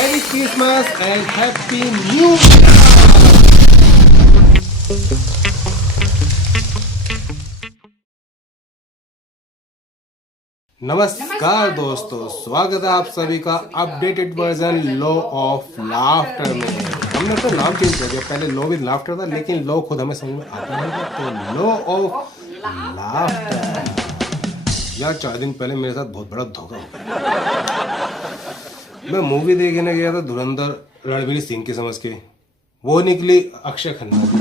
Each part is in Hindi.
Merry Christmas and Happy New Year! नमस्कार दोस्तों, स्वागत है आप सभी का updated version law of laughter में। हमने तो नाम चेंज कर दिया, पहले लॉ विद लाफ्टर था, लेकिन लॉ खुद हमें समझ में आता नहीं था, तो लॉ ऑफ लाफ्टर। यार 4 दिन पहले मेरे साथ बहुत बड़ा धोखा हो गया। मैं मूवी देखने गया था धुरंधर, रणवीर सिंह की समझ के, वो निकली अक्षय खन्ना की।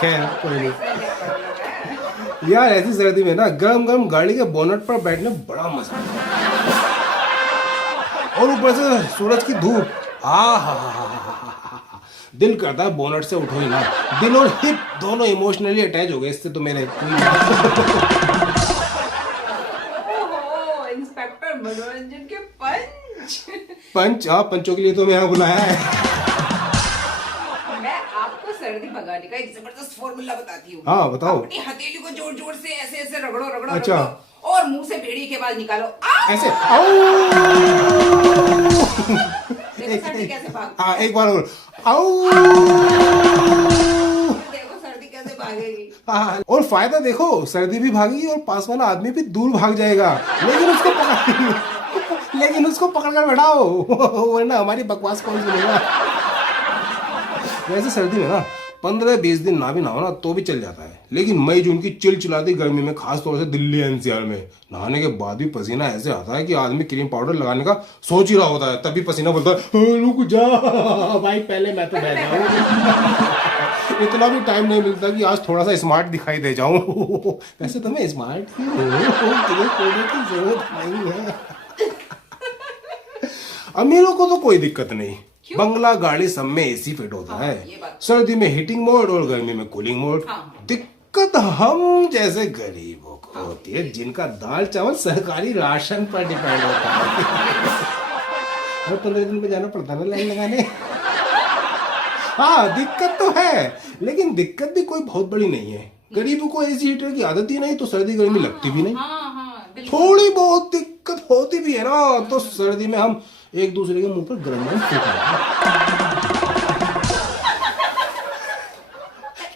खैर कोई नहीं यार, ऐसी सर्दी में ना गरम गरम गाड़ी के बोनट पर बैठने बड़ा मजा आता है, और ऊपर से सूरज की धूप। दिल करता है बोनट से उठो ही ना। दिल और हिप दोनों इमोशनली अटैच हो गए इससे तो मेरे। इंस्पेक्टर मनोरंजन के पंच, हाँ पंचों के लिए तो मैं यहाँ बुलाया है। मैं आपको सर्दी भगाने का एक जबरदस्त फॉर्मूला बताती हूँ। हाँ बताओ। अपनी हथेली को जोर जोर से ऐसे ऐसे रगड़ो रगड़ो अच्छा। रगड़ो, और मुंह से भेड़िए के बाल निकालो। ऐसे देखो सर्दी कैसे भाग। हाँ एक बार और। देखो सर्दी कैसे भागेगी। हाँ, और फायदा देखो, सर्दी भी भागेगी और पास वाला आदमी भी दूर भाग जाएगा, लेकिन उसको पकड़ कर बैठाओ, वरना हमारी बकवास कौन सुनेगा। वैसे सर्दी में ना 15-20 दिन ना भी नहाओ ना तो भी चल जाता है, लेकिन मई जून की चिलचिलाती गर्मी में, खास तौर से दिल्ली एनसीआर में, नहाने के बाद भी पसीना ऐसे आता है कि आदमी क्रीम पाउडर लगाने का सोच ही रहा होता है, तभी पसीना बोलता है रुक जा भाई, पहले मैं तो बैठ जाऊं। इतना भी टाइम नहीं मिलता कि आज थोड़ा सा स्मार्ट दिखाई दे जाऊं। वैसे तो मैं स्मार्ट ही हूं, तुम्हें कोई की जरूरत नहीं है। अमीरों को तो कोई दिक्कत नहीं, बंगला गाड़ी सब में एसी फिट होता है, सर्दी में हीटिंग मोड और गर्मी में कूलिंग मोड। दिक्कत हम जैसे गरीबों को होती है, जिनका दाल चावल सरकारी राशन पर डिपेंड होता है। हर 15 दिन में जाना पड़ता है ना लाइन लगाने। हाँ दिक्कत तो है, लेकिन दिक्कत भी कोई बहुत बड़ी नहीं है। गरीबों को एसी हीटर की आदत ही नहीं, तो सर्दी गर्मी लगती भी नहीं। थोड़ी बहुत दिक्कत होती भी है ना, तो सर्दी में हम एक दूसरे के मुंह पर गरम गरम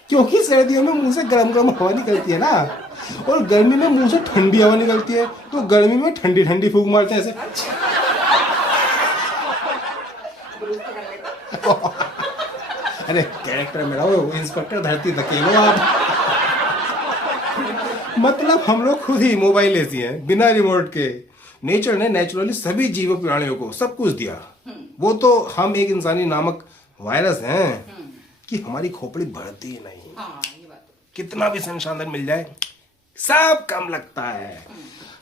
क्योंकि सर्दियों में मुंह से गरम गरम हवा निकलती है ना, और गर्मी में मुंह से ठंडी हवा निकलती है, तो गर्मी में ठंडी ठंडी फूंक मारते हैं ऐसे। अरे कैरेक्टर मेरा वो इंस्पेक्टर धरती धकेलो आप। मतलब हम लोग खुद ही मोबाइल ऐसी हैं बिना रिमोट के। नेचर ने नेचुरली सभी जीव प्राणियों को सब कुछ दिया, वो तो हम एक इंसानी नामक वायरस हैं कि हमारी खोपड़ी बढ़ती ही नहीं। ये बात। कितना भी संसाधन मिल जाए सब कम लगता है।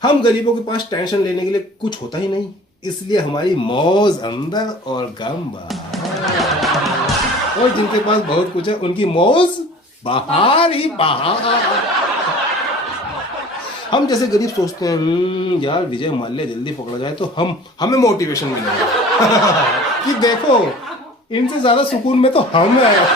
हम गरीबों के पास टेंशन लेने के लिए कुछ होता ही नहीं, इसलिए हमारी मौज अंदर और गम बाहर। और जिनके पास बहुत कुछ है उनकी मौज बाहर ही बाहर। हम जैसे गरीब सोचते हैं यार विजय माल्या जल्दी पकड़ा जाए तो हमें मोटिवेशन मिलेगा कि देखो इनसे ज्यादा सुकून में तो हम हैं।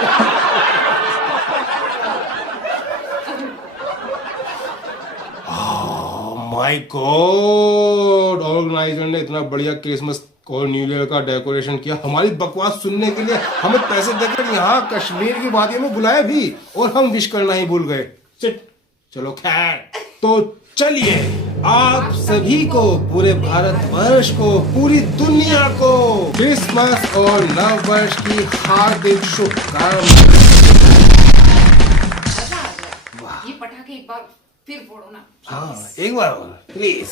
माय गॉड, ऑर्गेनाइजर ने इतना बढ़िया क्रिसमस और न्यू ईयर का डेकोरेशन किया, हमारी बकवास सुनने के लिए हमें पैसे देकर यहाँ कश्मीर की वादियों में बुलाया भी, और हम विश करना ही भूल गए। चलो खैर, तो चलिए आप सभी को, पूरे भारतवर्ष को, पूरी दुनिया को क्रिसमस और नव वर्ष की हार्दिक शुभकामनाएं। ये पटाखे एक बार फिर फोड़ो ना। हाँ एक बार और प्लीज।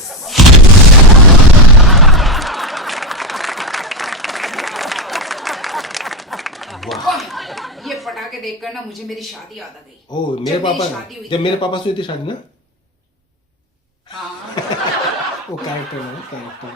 ये पटाखे देखकर ना मुझे मेरी शादी याद आ गई। ओ मेरे पापा, जब मेरे पापा से हुई थी शादी ना। हाँ। वो कैरेक्टर है, कैरेक्टर।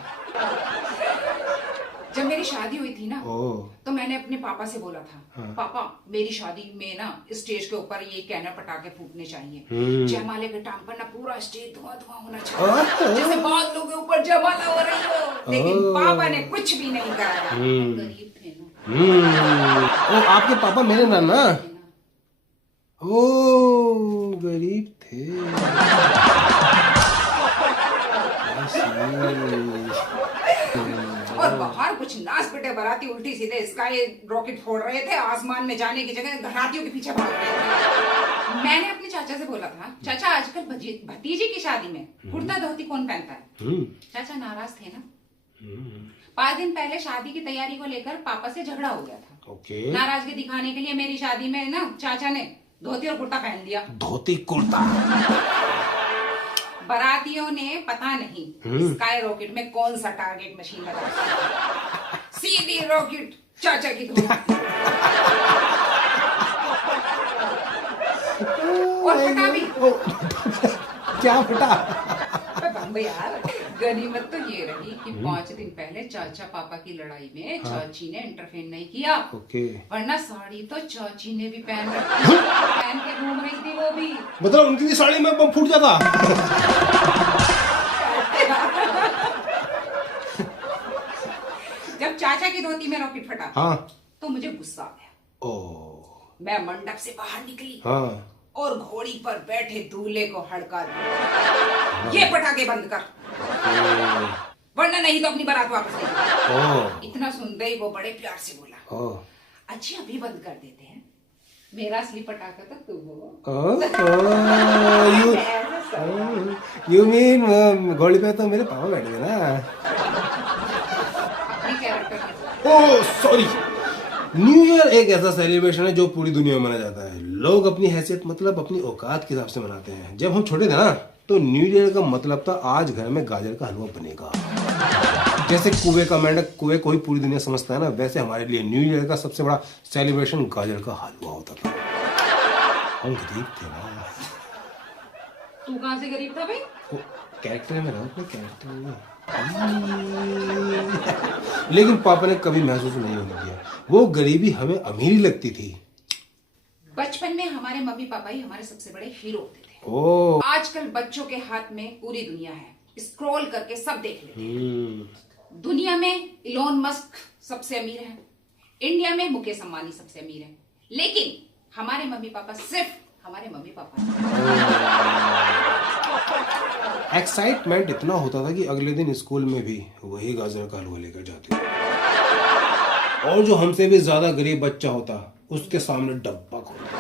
जब मेरी शादी हुई थी ना, ओ। तो मैंने अपने पापा से बोला था, हाँ। पापा मेरी शादी में ना स्टेज के ऊपर ये कैनर पटाखे फूटने चाहिए। जयमाले के टाइम पर ना पूरा स्टेज धुआं धुआं होना चाहिए, जैसे बादलों के ऊपर जयमाला हो रही हो। लेकिन पापा ने कुछ भी नहीं कराया। गरीब थे ना। ओ आपके पापा मेरे नाना। ओ गरीब थे। और बाहर कुछ नाच पिटे बाराती उल्टी सीधे स्काई रॉकेट फोड़ रहे थे, आसमान में जाने की जगह घरातियों के पीछे भाग रहे थे। मैंने अपने चाचा से बोला था, चाचा आजकल भतीजे की शादी में कुर्ता धोती कौन पहनता है? चाचा नाराज थे ना। 5 दिन पहले शादी की तैयारी को लेकर पापा से झगड़ा हो गया था। नाराजगी दिखाने के लिए मेरी शादी में ना चाचा ने धोती और कुर्ता पहन लिया। धोती कुर्ता। बारातियों ने पता नहीं स्काई रॉकेट में कौन सा टारगेट मशीन लगा, सीधी रॉकेट चाचा की धोती और फटा भी। क्या फटा? यार गनीमत तो ये रही कि 5 दिन पहले चाचा पापा की लड़ाई में चाची ने इंटरफेयर नहीं किया। वरना साड़ी तो चाची ने भी पहन रखी, पहन के घूम रही थी वो भी। मतलब उनकी भी साड़ी में बम फूट जाता। जब चाचा की धोती में रॉकेट फटा तो मुझे गुस्सा आ गया। मैं मंडप से बाहर निकली और घोड़ी पर बैठे दूल्हे को हड़का दिया, ये पटाखे बंद कर, वरना नहीं तो अपनी बारात वापस ले। इतना सुनते ही वो बड़े प्यार से बोला, अच्छी अभी बंद कर देते हैं, मेरा असली पटाखा तो तू हो। यू मीन घोड़ी पे तो मेरे पापा बैठे थे ना। अपनी character. Oh sorry. New year एक ऐसा सेलिब्रेशन है जो पूरी दुनिया में मनाया जाता है। लोग अपनी हैसियत मतलब अपनी औकात के हिसाब से मनाते हैं। जब हम छोटे थे ना तो न्यू ईयर का मतलब था आज घर में गाजर का हलवा बनेगा। जैसे कुएं का मेंढक कुएं को ही पूरी दुनिया समझता है ना, वैसे हमारे लिए न्यू ईयर का सबसे बड़ा सेलिब्रेशन गाजर का हलवा होता था। हम गरीब थे ना। तू कहाँ से गरीब था भाई? कैरेक्टर में रहो, अपने कैरेक्टर में। लेकिन पापा ने कभी महसूस नहीं होने दिया। वो गरीबी हमें अमीरी लगती थी। बचपन में हमारे मम्मी पापा ही हमारे सबसे बड़े हीरो होते थे। आजकल बच्चों के हाथ में पूरी दुनिया है, स्क्रॉल करके सब देख लेते हैं। दुनिया में इलोन मस्क सबसे अमीर है, इंडिया में मुकेश अंबानी सबसे अमीर है, लेकिन हमारे मम्मी पापा सिर्फ हमारे मम्मी पापा। एक्साइटमेंट इतना होता था कि अगले दिन स्कूल में भी वही गाजर का हलवा लेकर जाते थे। और जो हमसे भी ज्यादा गरीब बच्चा होता उसके सामने डब्बा खोलता।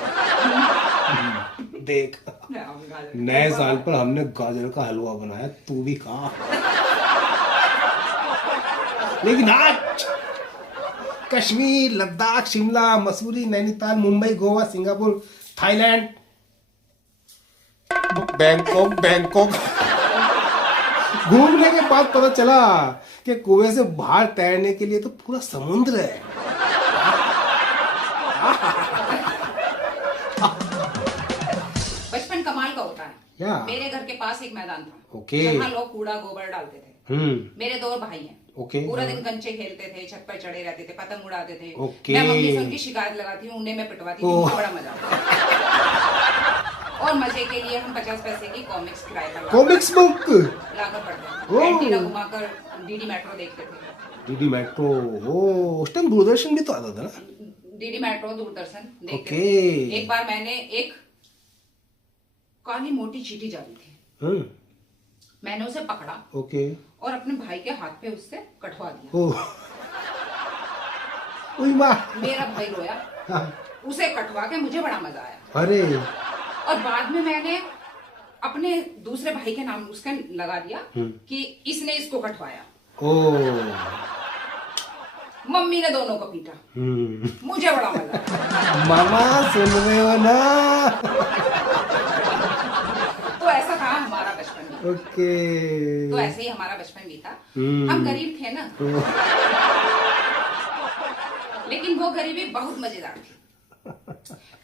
देख नए साल पर हमने गाजर का हलवा बनाया, तू भी खा। लेकिन आज Kashmir, Ladakh, Shimla, Mussoorie, Nainital, Mumbai, Goa, Singapore, Thailand, Bangkok घूमने के बाद पता चला कि कुएं से बाहर तैरने के लिए तो पूरा समुद्र है। बचपन कमाल का होता है। मेरे घर के पास एक मैदान था जहाँ लोग कूड़ा गोबर डालते थे। मेरे 2 भाई हैं। पूरा दिन कंचे खेलते थे, छत पर चढ़े रहते थे, पतंग उड़ाते थे। मैं मम्मी से उनकी शिकायत लगाती हूँ, उन्हें मैं पिटवाती थी, मुझे बड़ा मजा आता। और मजे के लिए हम 50 पैसे की कॉमिक्स किराए पर कॉमिक्स बुक लाकर पढ़ते थे। एंटीना घुमाकर डीडी मेट्रो देखते थे। डीडी मेट्रो, उस टाइम दूरदर्शन भी तो आता था ना। डीडी मेट्रो दूरदर्शन देखते थे। एक बार मैंने एक काली मोटी चींटी जाती थी, मैंने उसे पकड़ा और अपने भाई के हाथ पे उससे कटवा दिया। मेरा भाई रोया, उसे कटवा के मुझे बड़ा मजा आया। अरे और बाद में मैंने अपने दूसरे भाई के नाम उसका लगा दिया कि इसने इसको कटवाया। मम्मी ने दोनों को पीटा, मुझे बड़ा मजा आया। मामा सुन रहे हो ना? तो ऐसा था हमारा बचपन। तो ऐसे ही हमारा बचपन बीता। हम गरीब थे ना, लेकिन वो गरीबी बहुत मजेदार थी।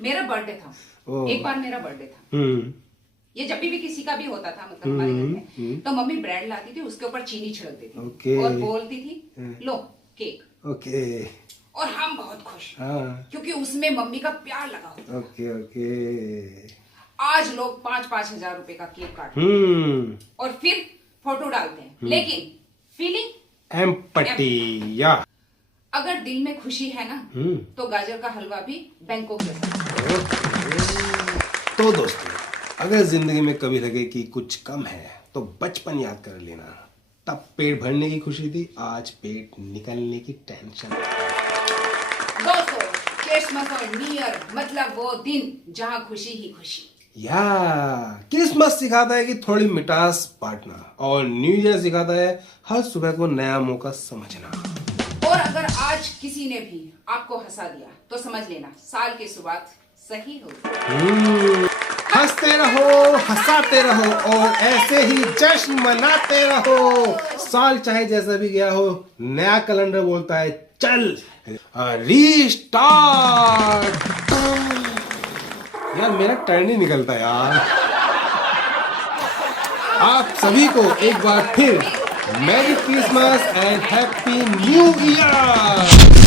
मेरा बर्थडे था, एक बार मेरा बर्थडे था। ये जब भी किसी का भी होता था, मतलब हमारे घर में, तो मम्मी ब्रेड लाती थी, उसके ऊपर चीनी छिड़कती थी और बोलती थी लो केक। और हम बहुत खुश, क्योंकि उसमें मम्मी का प्यार लगा होता। आज लोग 5-5 हजार रुपए का केक काटते और फिर फोटो डालते हैं, लेकिन फीलिंग एम्पटी। अगर दिल में खुशी है ना, तो गाजर का हलवा भी बैंकॉक जैसा। तो दोस्तों, अगर जिंदगी में कभी लगे कि कुछ कम है तो बचपन याद कर लेना। तब पेट भरने की खुशी थी, आज पेट निकलने की टेंशन। दोस्तों, क्रिसमस और न्यू ईयर मतलब वो दिन जहाँ खुशी ही खुशी। या क्रिसमस सिखाता है कि थोड़ी मिठास बांटना, और न्यू ईयर सिखाता है हर सुबह को नया मौका समझना। और अगर आज किसी ने भी आपको हंसा दिया तो समझ लेना साल की शुरुआत सही हो। हंसते रहो, हंसाते रहो और ऐसे ही जश्न मनाते रहो। साल चाहे जैसा भी गया हो, नया कैलेंडर बोलता है चल रीस्टार्ट। यार मेरा टर्न ही निकलता है यार। आप सभी को एक बार फिर merry Christmas and happy new year.